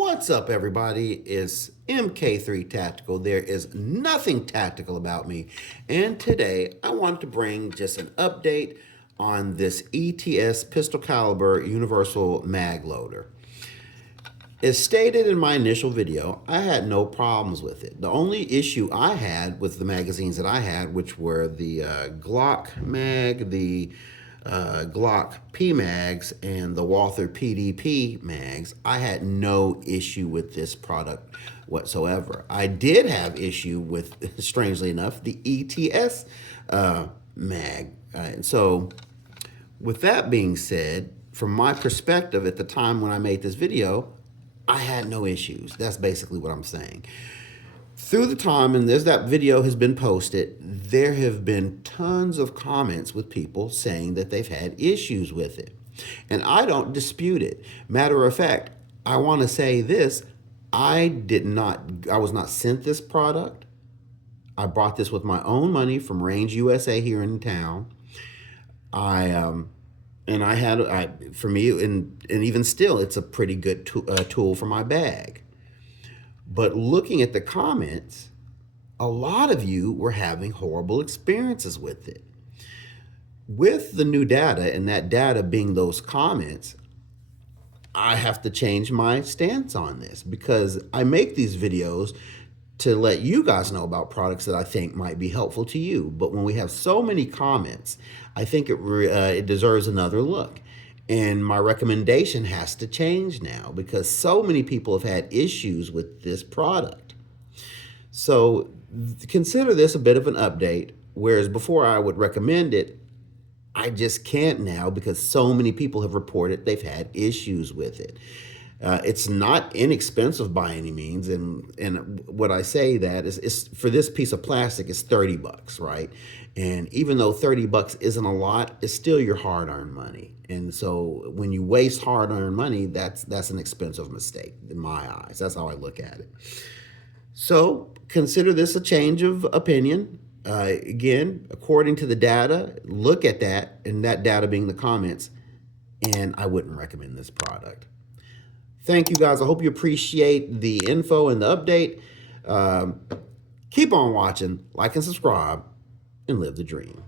What's up, everybody? It's MK3 Tactical. There is nothing tactical about me. And today I want to bring just an update on this ETS pistol caliber universal mag loader. As stated in my initial video, I had no problems with it. The only issue I had with the magazines that I had, which were the Glock mag, the Glock P mags, and the Walther PDP mags, I had no issue with this product whatsoever. I did have issue with, strangely enough, the ETS mag. And so with that being said, from my perspective at the time when I made this video, I had no issues. That's basically what I'm saying. Through the time, and as that video has been posted, there have been tons of comments with people saying that they've had issues with it. And I don't dispute it. Matter of fact, I want to say this. I was not sent this product. I bought this with my own money from Range USA here in town. For me, and even still, it's a pretty good tool for my bag. But looking at the comments, a lot of you were having horrible experiences with it. With the new data, and that data being those comments, I have to change my stance on this because I make these videos to let you guys know about products that I think might be helpful to you. But when we have so many comments, I think it deserves another look. And my recommendation has to change now because so many people have had issues with this product. So consider this a bit of an update, whereas before I would recommend it, I just can't now because so many people have reported they've had issues with it. It's not inexpensive by any means, and what I say that is for this piece of plastic is $30, right? And even though $30 isn't a lot, it's still your hard-earned money. And so when you waste hard-earned money, that's an expensive mistake in my eyes. That's how I look at it. So consider this a change of opinion. Again, according to the data, look at that, and that data being the comments, and I wouldn't recommend this product. Thank you, guys. I hope you appreciate the info and the update. Keep on watching, like and subscribe, and live the dream.